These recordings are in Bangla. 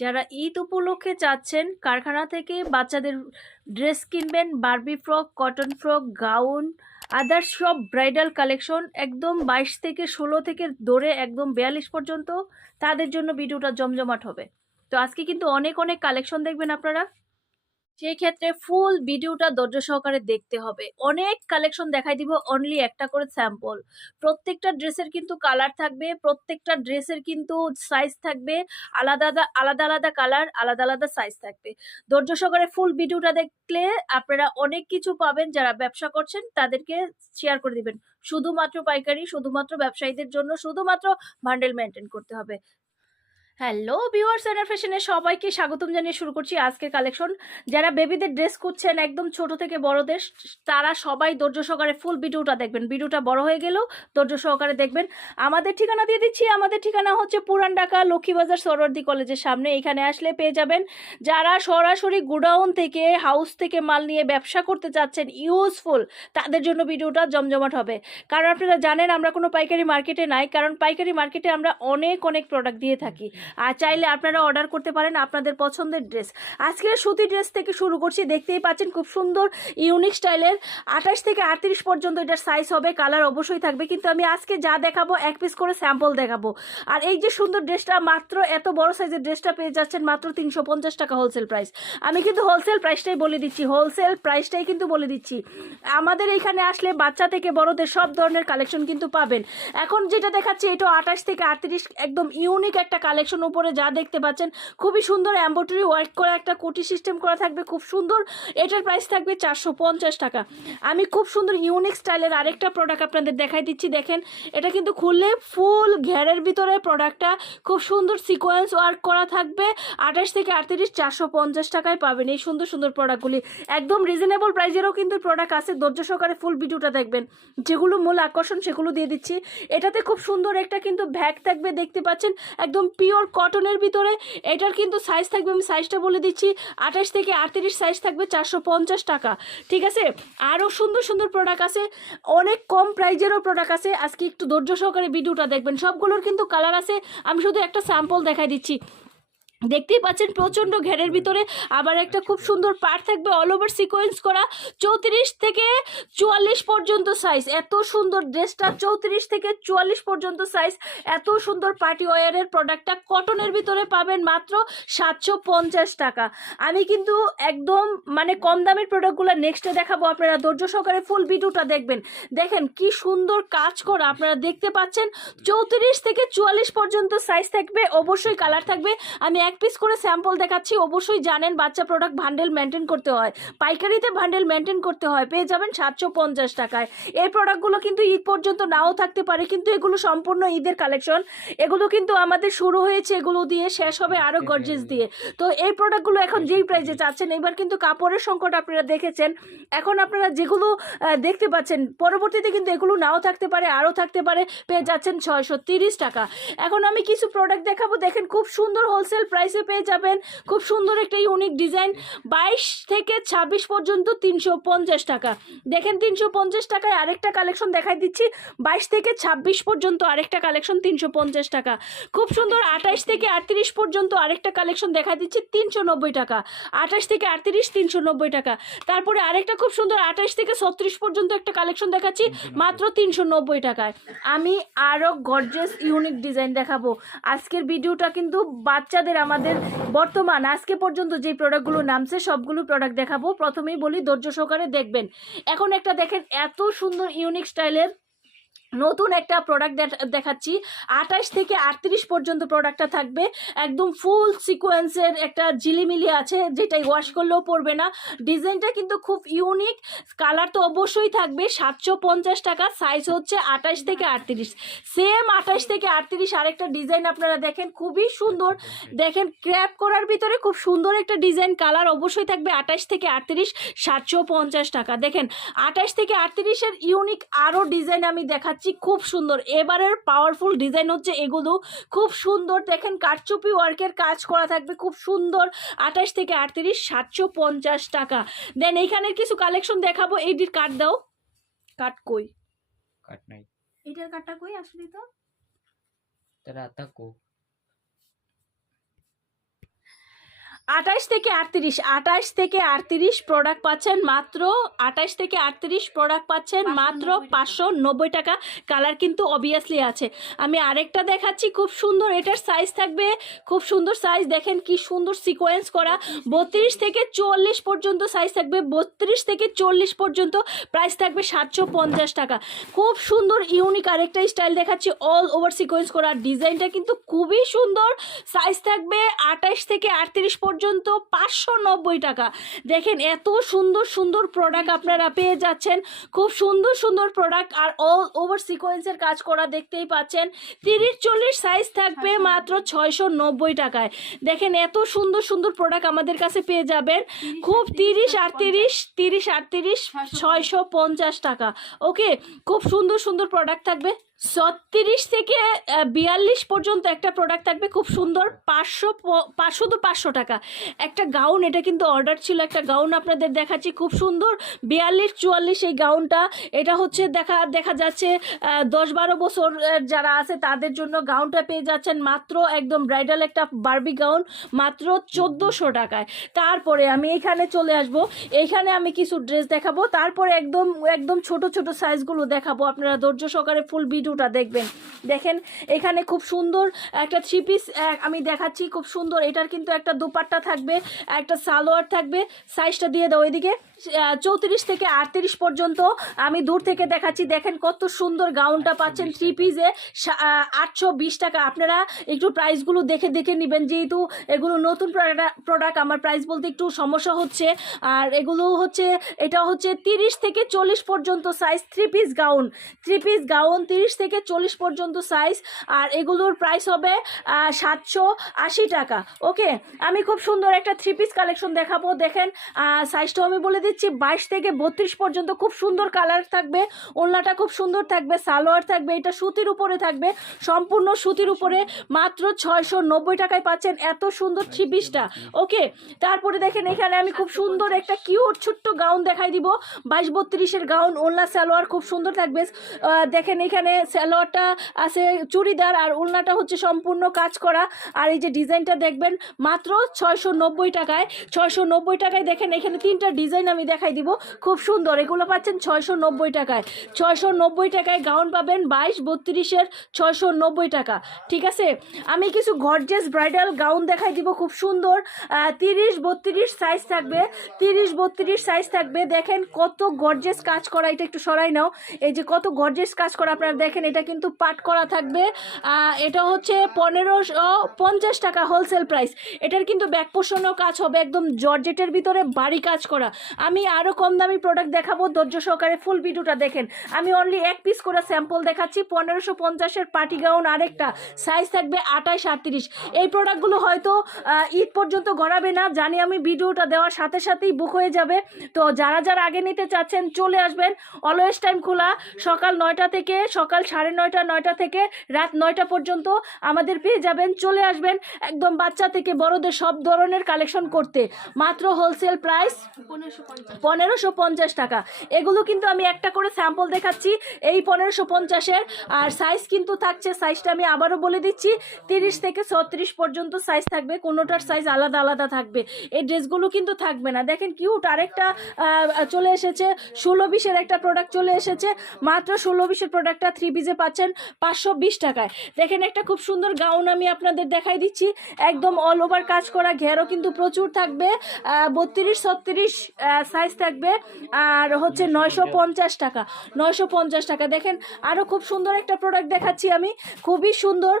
যারা ঈদ উপলক্ষে চাচ্ছেন কারখানা থেকে বাচ্চাদের ড্রেস কিনবেন, Barbie frock, cotton frock, gown other সব ব্রাইডাল কালেকশন একদম বাইশ থেকে ষোলো থেকে দৌড়ে একদম বিয়াল্লিশ পর্যন্ত তাদের জন্য ভিডিওটা জমজমাট হবে। তো আজকে কিন্তু অনেক অনেক কালেকশন দেখবেন আপনারা। সেই ক্ষেত্রে ফুল ভিডিওটা ধৈর্য সহকারে দেখতে হবে। অনেক কালেকশন দেখাই দিব অনলি একটা করে স্যাম্পল প্রত্যেকটা ড্রেসের কিন্তু কালার থাকবে, প্রত্যেকটা ড্রেসের কিন্তু সাইজ থাকবে, আলাদা আলাদা আলাদা কালার আলাদা আলাদা সাইজ থাকবে। ধৈর্য সহকারে ফুল ভিডিওটা দেখলে আপনারা অনেক কিছু পাবেন, যারা ব্যবসা করছেন তাদেরকে শেয়ার করে দিবেন। শুধুমাত্র পাইকারি, শুধুমাত্র ব্যবসায়ীদের জন্য, শুধুমাত্র বান্ডেল মেনটেন করতে হবে। হ্যালো ভিউয়ার্স এন্ড ফ্যাশনের সবাইকে স্বাগতম জানিয়ে শুরু করছি আজকের কালেকশন যারা বেবিদের ড্রেস করছেন একদম ছোট থেকে বড়দের, তারা সবাই ধৈর্য সহকারে ফুল ভিডিওটা দেখবেন। ভিডিওটা বড় হয়ে গেলেও ধৈর্য সহকারে দেখবেন। আমাদের ঠিকানা দিয়ে দিচ্ছি। আমাদের ঠিকানা হচ্ছে পুরান ঢাকা, লক্ষ্মীবাজার, সরোয়ার্দি কলেজের সামনে। এখানে আসলে পেয়ে যাবেন। যারা সরাসরি গুডাউন থেকে হাউস থেকে মাল নিয়ে ব্যবসা করতে চাচ্ছেন ইউজফুল তাদের জন্য ভিডিওটা জমজমাট হবে। কারণ আপনারা জানেন, আমরা কোনো পাইকারি মার্কেটে নাই। কারণ পাইকারি মার্কেটে আমরা অনেক অনেক প্রোডাক্ট দিয়ে থাকি। আর চাইলে আপনারা অর্ডার করতে পারেন আপনাদের পছন্দের ড্রেস আজকের সুতি ড্রেস থেকে শুরু করছি, দেখতেই পাচ্ছেন খুব সুন্দর ইউনিক স্টাইলের আঠাশ থেকে আটত্রিশ পর্যন্ত এটার সাইজ হবে কালার অবশ্যই থাকবে, কিন্তু আমি আজকে যা দেখাবো, এক পিস করে স্যাম্পল দেখাবো। আর এই যে সুন্দর ড্রেসটা মাত্র এত বড় সাইজের ড্রেসটা পেয়ে যাচ্ছেন, মাত্র তিনশো পঞ্চাশ টাকা হোলসেল প্রাইস আমি কিন্তু হোলসেল প্রাইসটাই বলে দিচ্ছি হোলসেল প্রাইসটাই কিন্তু বলে দিচ্ছি। আমাদের এইখানে আসলে বাচ্চা থেকে বড়দের সব ধরনের কালেকশন কিন্তু পাবেন। এখন যেটা দেখাচ্ছি এটা আঠাশ থেকে আটত্রিশ, একদম ইউনিক একটা কালেকশন উপরে যা দেখতে পাচ্ছেন, খুবই সুন্দর এম্ব্রয়ডারি ওয়ার্ক করা একটা কোটি সিস্টেম করা থাকবে, খুব সুন্দর। এটার প্রাইস থাকবে চারশো পঞ্চাশ টাকা। আমি খুব সুন্দর ইউনিক স্টাইলের আরেকটা প্রোডাক্ট আপনাদের দেখাই দিচ্ছি, দেখেন। এটা কিন্তু খুললে ফুল ঘেরের ভিতরে প্রোডাক্টটা খুব সুন্দর সিকোয়েন্স ওয়ার্ক করা থাকবে। আঠাশ থেকে আটত্রিশ, চারশো পঞ্চাশ টাকায় পাবেন এই সুন্দর সুন্দর প্রোডাক্টগুলি একদম রিজনেবল প্রাইজেরও কিন্তু প্রোডাক্ট আছে, ধৈর্য সহকারে ফুল ভিডিওটা দেখবেন। যেগুলো মূল আকর্ষণ সেগুলো দিয়ে দিচ্ছি। এটাতে খুব সুন্দর একটা কিন্তু ব্যাগ থাকবে, দেখতে পাচ্ছেন? একদম পিওর কটনের ভিতরে, এটার কিন্তু সাইজ থাকবে, আমি সাইজটা বলে দিচ্ছি, আঠাশ থেকে আটত্রিশ সাইজ থাকবে চারশো পঞ্চাশ টাকা। ঠিক আছে? আরও সুন্দর সুন্দর প্রোডাক্ট আছে, অনেক কম প্রাইজেরও প্রোডাক্ট আছে। আজকে একটু ধৈর্য সহকারে ভিডিওটা দেখবেন। সবগুলোর কিন্তু কালার আছে। আমি শুধু একটা স্যাম্পল দেখাই দিচ্ছি। দেখতেই পাচ্ছেন প্রচণ্ড ঘেরের ভিতরে আবার একটা খুব সুন্দর পার থাকবে অল ওভার সিকোয়েন্স করা চৌত্রিশ থেকে চুয়াল্লিশ পর্যন্ত সাইজ এত সুন্দর ড্রেসটা চৌত্রিশ থেকে চুয়াল্লিশ পর্যন্ত সাইজ এত সুন্দর পার্টি ওয়ারের প্রোডাক্টটা কটনের ভিতরে পাবেন মাত্র সাতশো পঞ্চাশ টাকা। আমি কিন্তু একদম মানে কম দামের প্রোডাক্টগুলো নেক্সটে দেখাবো আপনারা। ধৈর্য সহকারে ফুল ভিডিওটা দেখবেন। দেখেন কি সুন্দর কাজ করা আপনারা দেখতে পাচ্ছেন। চৌত্রিশ থেকে চুয়াল্লিশ পর্যন্ত সাইজ থাকবে। অবশ্যই কালার থাকবে। আমি এক পিস করে স্যাম্পল দেখাচ্ছি। অবশ্যই জানেন বাচ্চা প্রোডাক্ট ভান্ডেল মেনটেন করতে হয়। পাইকারিতে ভান্ডেল মেনটেন করতে হয়। পেয়ে যাবেন সাতশো পঞ্চাশ টাকায়। এই প্রোডাক্টগুলো কিন্তু ঈদ পর্যন্ত নাও থাকতে পারে কিন্তু এগুলো সম্পূর্ণ ঈদের কালেকশন এগুলো কিন্তু আমাদের শুরু হয়েছে এগুলো দিয়ে শেষ হবে আরও গর্জেস দিয়ে। তো এই প্রোডাক্টগুলো এখন যেই প্রাইজে চাচ্ছেন এবার কিন্তু কাপড়ের সংকট আপনারা দেখেছেন। এখন আপনারা যেগুলো দেখতে পাচ্ছেন পরবর্তীতে কিন্তু এগুলো নাও থাকতে পারে আরও থাকতে পারে। পেয়ে যাচ্ছেন ছয়শো তিরিশ টাকা। এখন আমি কিছু প্রোডাক্ট দেখাবো। দেখেন খুব সুন্দর হোলসেল প্রাইসে পেয়ে যাবেন। খুব সুন্দর একটা ইউনিক ডিজাইন বাইশ থেকে ছাব্বিশ পর্যন্ত তিনশো পঞ্চাশ টাকা। দেখেন তিনশো পঞ্চাশ টাকায় আরেকটা কালেকশন দেখাই দিচ্ছি। বাইশ থেকে ছাব্বিশ পর্যন্ত আরেকটা কালেকশন তিনশো পঞ্চাশ টাকা। খুব সুন্দর আঠাশ থেকে আটত্রিশ পর্যন্ত আরেকটা কালেকশন দেখা দিচ্ছি, তিনশো নব্বই টাকা। আঠাশ থেকে আটত্রিশ, তিনশো নব্বই টাকা। তারপরে আরেকটা খুব সুন্দর আঠাশ থেকে ছত্রিশ পর্যন্ত একটা কালেকশন দেখাচ্ছি, মাত্র তিনশো নব্বই টাকায়। আমি আরও গর্জেস ইউনিক ডিজাইন দেখাবো। আজকের ভিডিওটা কিন্তু বাচ্চাদের আমাদের বর্তমান, আজকে পর্যন্ত যে প্রোডাক্টগুলো নামছে, সবগুলো প্রোডাক্ট দেখাবো। প্রথমেই বলি, ধৈর্য সহকারে দেখবেন। এখন একটা দেখেন, এত সুন্দর ইউনিক স্টাইলের নতুন একটা প্রোডাক্ট দেখাচ্ছি। আঠাশ থেকে আটত্রিশ পর্যন্ত প্রোডাক্টটা থাকবে। একদম ফুল সিকোয়েন্সের একটা ঝিলিমিলি আছে, যেটাই ওয়াশ করলেও পড়বে না। ডিজাইনটা কিন্তু খুব ইউনিক কালার তো অবশ্যই থাকবে। সাতশো পঞ্চাশ টাকা। সাইজ হচ্ছে আঠাশ থেকে আটত্রিশ। সেম আঠাশ থেকে আটত্রিশ আরেকটা ডিজাইন আপনারা দেখেন। খুবই সুন্দর। দেখেন ক্র্যাপ করার ভিতরে খুব সুন্দর একটা ডিজাইন কালার অবশ্যই থাকবে আঠাশ থেকে আটত্রিশ। সাতশো পঞ্চাশ টাকা। দেখেন, আঠাশ থেকে আটত্রিশের ইউনিক আরও ডিজাইন আমি দেখাচ্ছি। পাচ্ছি খুব সুন্দর। এবারের পাওয়ারফুল ডিজাইন হচ্ছে এগুলো। খুব সুন্দর দেখেন কাঠচুপি ওয়ার্কের কাজ করা থাকবে খুব সুন্দর। আঠাশ থেকে আটত্রিশ সাতশো পঞ্চাশ টাকা। দেন এইখানের কিছু কালেকশন দেখাবো। এইটির কাট দাও। কাট কই? কাট নাই। এটার কাটটা কই আসলে তো তারা তাকো আঠাশ থেকে আটত্রিশ আঠাশ থেকে আটত্রিশ প্রোডাক্ট পাচ্ছেন মাত্র আঠাশ থেকে আটত্রিশ প্রোডাক্ট পাচ্ছেন মাত্র পাঁচশো নব্বই টাকা। কালার কিন্তু অবভিয়াসলি আছে। আমি আরেকটা দেখাচ্ছি খুব সুন্দর এটার সাইজ থাকবে। খুব সুন্দর সাইজ দেখেন কি সুন্দর সিকোয়েন্স করা। বত্রিশ থেকে চল্লিশ পর্যন্ত সাইজ থাকবে। বত্রিশ থেকে চল্লিশ পর্যন্ত প্রাইস থাকবে সাতশো পঞ্চাশ টাকা। খুব সুন্দর ইউনিক আরেকটা স্টাইল দেখাচ্ছি অল ওভার সিকোয়েন্স করা। ডিজাইনটা কিন্তু খুবই সুন্দর। সাইজ থাকবে আঠাশ থেকে আটত্রিশ পর্যন্ত পাঁচশো নব্বই টাকা। দেখেন এত সুন্দর সুন্দর প্রোডাক্ট আপনারা পেয়ে যাচ্ছেন। খুব সুন্দর সুন্দর প্রোডাক্ট আর অল ওভার সিকোয়েন্সের কাজ করা দেখতেই পাচ্ছেন। তিরিশ চল্লিশ সাইজ থাকবে মাত্র ছয়শো নব্বই টাকায়। দেখেন এত সুন্দর সুন্দর প্রোডাক্ট আমাদের কাছে পেয়ে যাবেন। খুব তিরিশ আটত্রিশ তিরিশ আটত্রিশ ছয়শো পঞ্চাশ। টাকা। ওকে খুব সুন্দর সুন্দর প্রোডাক্ট থাকবে। ছত্রিশ থেকে বিয়াল্লিশ পর্যন্ত একটা প্রোডাক্ট থাকবে খুব সুন্দর, পাঁচশো পাঁচশো তো পাঁচশো টাকা। একটা গাউন এটা কিন্তু অর্ডার ছিল একটা গাউন আপনাদের দেখাচ্ছি, খুব সুন্দর। বিয়াল্লিশ, চুয়াল্লিশ এই গাউনটা এটা হচ্ছে দেখা দেখা যাচ্ছে দশ বারো বছর যারা আছে তাদের জন্য গাউনটা পেয়ে যাচ্ছেন মাত্র একদম ব্রাইডাল একটা বার্বি গাউন মাত্র চোদ্দোশো টাকায়। তারপরে আমি এখানে চলে আসব এইখানে আমি কিছু ড্রেস দেখাবো, তারপরে একদম একদম ছোট ছোট সাইজগুলো দেখাবো, আপনারা ধৈর্য সহকারে ফুল ভিডিওটা দেখবেন। দেখেন, এখানে খুব সুন্দর একটা থ্রি পিস আমি দেখাচ্ছি খুব সুন্দর। এটার কিন্তু একটা দুপাট্টা থাকবে, একটা সালোয়ার থাকবে সাইজটা দিয়ে দাও ওইদিকে। চৌত্রিশ থেকে আটত্রিশ পর্যন্ত আমি দূর থেকে দেখাচ্ছি। দেখেন কত সুন্দর গাউনটা পাচ্ছেন থ্রি পিসে আটশো বিশ টাকা। আপনারা একটু প্রাইসগুলো দেখে দেখে নেবেন। যেহেতু এগুলো নতুন প্রোডাক্ট আমার প্রাইস বলতে একটু সমস্যা হচ্ছে। আর এগুলো হচ্ছে, এটা হচ্ছে তিরিশ থেকে চল্লিশ পর্যন্ত size three piece gown three piece gown তিরিশ থেকে চল্লিশ পর্যন্ত সাইজ আর এগুলোর প্রাইস হবে সাতশো আশি টাকা। ওকে আমি খুব সুন্দর একটা থ্রি পিস কালেকশন দেখাবো। দেখেন সাইজটাও আমি বলে দিচ্ছি, বাইশ থেকে বত্রিশ পর্যন্ত খুব সুন্দর কালার থাকবে, ওড়নাটা খুব সুন্দর থাকবে, সালোয়ার থাকবে, এটা সুতির উপরে থাকবে, সম্পূর্ণ সুতির উপরে মাত্র ছয়শো নব্বই টাকায় পাচ্ছেন এত সুন্দর থ্রি পিসটা ওকে তারপরে দেখেন, এখানে আমি খুব সুন্দর একটা কিউট ছোট্ট গাউন দেখাই দিব, বাইশ বত্রিশের গাউন ওড়না, সালোয়ার খুব সুন্দর থাকবে। দেখেন, এখানে সালোয়ারটা আছে চুড়িদার আর উলনাটা হচ্ছে সম্পূর্ণ কাজ করা। আর এই যে ডিজাইনটা দেখবেন, মাত্র ছয়শো নব্বই টাকায়। ছয়শো নব্বই টাকায় দেখেন, এখানে তিনটা ডিজাইন আমি দেখাই দিব। খুব সুন্দর, এগুলো পাচ্ছেন ছয়শো নব্বই টাকায়। ছয়শো নব্বই টাকায় গাউন পাবেন বাইশ, বত্রিশের ছয়শো নব্বই টাকা। ঠিক আছে? আমি কিছু গর্জেস ব্রাইডাল গাউন দেখাই দিব, খুব সুন্দর। তিরিশ, বত্রিশ সাইজ থাকবে। তিরিশ, বত্রিশ সাইজ থাকবে। দেখেন কত গর্জেস কাজ করা, এটা একটু সরাই নাও। এই যে কত গর্জেস কাজ করা আপনারা দেখেন এটা কিন্তু পাট করা থাকবে। এটা হচ্ছে পনেরোশো পঞ্চাশ টাকা হোলসেল প্রাইস এটার কিন্তু ব্যাক পোষণও কাজ হবে একদম জর্জেটের ভিতরে বাড়ি কাজ করা। আমি আরও কম দামি প্রোডাক্ট দেখাবো, ধৈর্য সহকারে ফুল ভিডিওটা দেখেন। আমি অনলি এক পিস করে স্যাম্পল দেখাচ্ছি, পনেরোশো পঞ্চাশের পার্টি গাউন আরেকটা। সাইজ থাকবে আঠাশ আটত্রিশ। এই প্রোডাক্টগুলো হয়তো ঈদ পর্যন্ত গড়াবে না, জানি আমি ভিডিওটা দেওয়ার সাথে সাথেই বুক হয়ে যাবে। তো যারা যারা আগে নিতে চাচ্ছেন, চলে আসবেন। অলওয়েজ টাইম খোলা, সকাল নয়টা থেকে সকাল সাড়ে নয়টা নয়টা থেকে রাত নয়টা পর্যন্ত আমাদের পেয়ে যাবেন, চলে আসবেন একদম বাচ্চা থেকে বড়দের সব ধরনের কালেকশন করতে। মাত্র হোলসেল প্রাইস পনেরোশো পঞ্চাশ টাকা। এগুলো কিন্তু আমি একটা করে স্যাম্পল দেখাচ্ছি, এই পনেরোশো পঞ্চাশের। আর সাইজ কিন্তু থাকছে সাইজটা আমি আবারও বলে দিচ্ছি, তিরিশ থেকে ছত্রিশ পর্যন্ত সাইজ থাকবে, কোনোটার সাইজ আলাদা আলাদা থাকবে। এই ড্রেসগুলো কিন্তু থাকবে না। দেখেন কিউট আরেকটা চলে এসেছে, ষোলো বিশের একটা প্রোডাক্ট চলে এসেছে, মাত্র ষোলো বিশের প্রোডাক্টটা থ্রি পিসে পাচ্ছেন পাঁচশো বিশ টাকায়। দেখেন একটা খুব সুন্দর গাউন আমি আপনাদের দেখাই দিচ্ছি। একদম অল ওভার কাজ করা, ঘেরও কিন্তু প্রচুর থাকবে বত্রিশ ছত্রিশ সাইজ থাকবে, আর হচ্ছে নয়শো পঞ্চাশ টাকা, নয়শো পঞ্চাশ টাকা। দেখেন আরও খুব সুন্দর একটা প্রোডাক্ট দেখাচ্ছি আমি। খুবই সুন্দর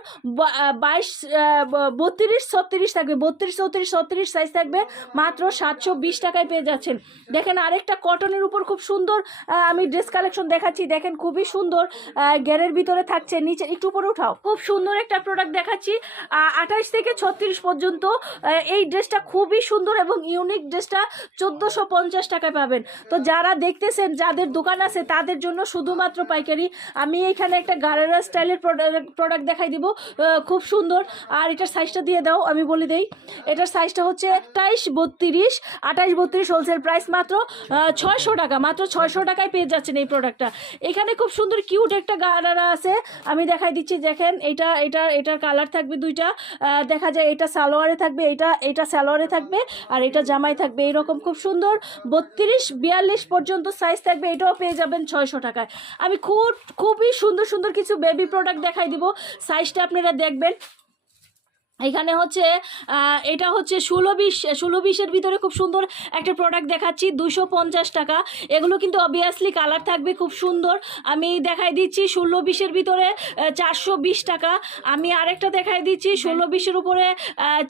বাইশ বত্রিশ ছত্রিশ থাকবে, বত্রিশ চৌত্রিশ ছত্রিশ সাইজ থাকবে, মাত্র সাতশো বিশ টাকায় পেয়ে যাচ্ছেন। দেখেন আরেকটা কটনের উপর খুব সুন্দর আমি ড্রেস কালেকশন দেখাচ্ছি। দেখেন খুবই সুন্দর গ্যারের ভিতরে থাকছে। নিচে একটু উপরে উঠাও। খুব সুন্দর একটা প্রোডাক্ট দেখাচ্ছি। আঠাশ থেকে ছত্রিশ পর্যন্ত এই ড্রেসটা খুবই সুন্দর এবং ইউনিক ড্রেসটা চোদ্দোশো পঞ্চাশ টাকায় পাবেন। তো যারা দেখতেছেন, যাদের দোকান আছে, তাদের জন্য শুধুমাত্র পাইকারি। আমি এখানে একটা গারেরা স্টাইলের প্রোডাক্ট দেখাই দিব। খুব সুন্দর। আর এটার সাইজটা দিয়ে দাও, আমি বলে দেই। এটার সাইজটা হচ্ছে আঠাইশ বত্রিশ। আঠাইশ বত্রিশ হোলসেল প্রাইস মাত্র ছয়শো টাকা। মাত্র ছয়শো টাকায় পেয়ে যাচ্ছেন এই প্রোডাক্টটা এখানে খুব সুন্দর কিউট একটা গারারা আছে, আমি দেখাই দিচ্ছি, দেখেন, এটা এটা, এটার কালার থাকবে দুইটা দেখা যায় এটা সালোয়ারে থাকবে, এটা এটা সালোয়ারে থাকবে, আর এটা জামাই থাকবে, এইরকম খুব সুন্দর, বত্রিশ, বিয়াল্লিশ পর্যন্ত সাইজ থাকবে, এটাও পেয়ে যাবেন ছয়শো টাকায়। আমি খুব, খুবই সুন্দর সুন্দর কিছু বেবি প্রোডাক্ট দেখাই দিব সাইজটা আপনারা দেখবেন। এখানে হচ্ছে এটা হচ্ছে ষোলো বিশ ষোলো বিশের ভিতরে খুব সুন্দর একটা প্রোডাক্ট দেখাচ্ছি দুশো পঞ্চাশ টাকা। এগুলো কিন্তু অবভিয়াসলি কালার থাকবে খুব সুন্দর। আমি দেখাই দিচ্ছি ষোলো বিশের ভিতরে চারশো বিশ টাকা। আমি আরেকটা দেখাই দিচ্ছি ষোলো বিশের উপরে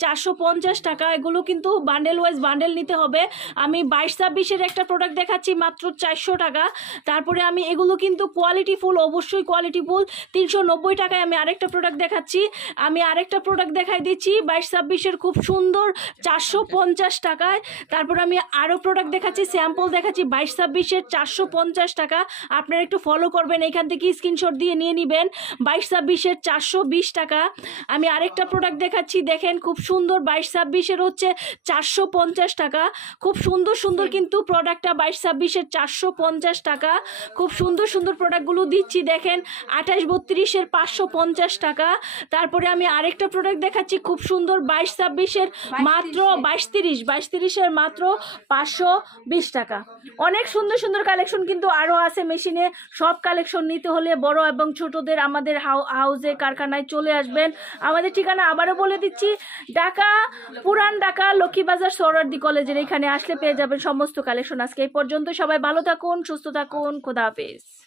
চারশো পঞ্চাশ টাকা। এগুলো কিন্তু বান্ডেল ওয়াইজ বান্ডেল নিতে হবে। আমি বাইশ ছাব্বিশের একটা প্রোডাক্ট দেখাচ্ছি মাত্র চারশো টাকা। তারপরে আমি এগুলো কিন্তু কোয়ালিটি ফুল অবশ্যই কোয়ালিটি ফুল তিনশো নব্বই টাকায় আমি আরেকটা প্রোডাক্ট দেখাচ্ছি। আমি আরেকটা প্রোডাক্ট দেখাই দিচ্ছি। বাইশ ছাব্বিশের খুব সুন্দর চারশো পঞ্চাশ টাকায়। তারপর আমি আরও প্রোডাক্ট দেখাচ্ছি স্যাম্পল দেখাচ্ছি। বাইশ ছাব্বিশের চারশো পঞ্চাশ টাকা। আপনারা একটু ফলো করবেন এখান থেকে স্ক্রিনশট দিয়ে নিয়ে নেবেন। বাইশ ছাব্বিশের চারশো বিশ টাকা। আমি আরেকটা প্রোডাক্ট দেখাচ্ছি দেখেন খুব সুন্দর। বাইশ ছাব্বিশের হচ্ছে চারশো পঞ্চাশ টাকা। খুব সুন্দর সুন্দর কিন্তু প্রোডাক্টটা বাইশ ছাব্বিশের চারশো পঞ্চাশ টাকা। খুব সুন্দর সুন্দর প্রোডাক্টগুলো দিচ্ছি দেখেন আঠাশ বত্রিশের পাঁচশো পঞ্চাশ টাকা। তারপরে আমি আরেকটা প্রোডাক্ট দেখাচ্ছি খুব সুন্দর বাইশ ছাব্বিশের মাত্র বাইশ তিরিশ বাইশ তিরিশের মাত্র পাঁচশো বিশ টাকা। অনেক সুন্দর সুন্দর কালেকশন কিন্তু আরও আছে মেশিনে। সব কালেকশন নিতে হলে বড় এবং ছোটদের আমাদের হাউ- হাউজে কারখানায় চলে আসবেন। আমাদের ঠিকানা আবারও বলে দিচ্ছি ঢাকা পুরান ঢাকা লক্ষ্মীবাজার সরারদি কলেজের এখানে আসলে পেয়ে যাবেন সমস্ত কালেকশন আজকে এই পর্যন্ত। সবাই ভালো থাকুন সুস্থ থাকুন খোদা হাফেজ।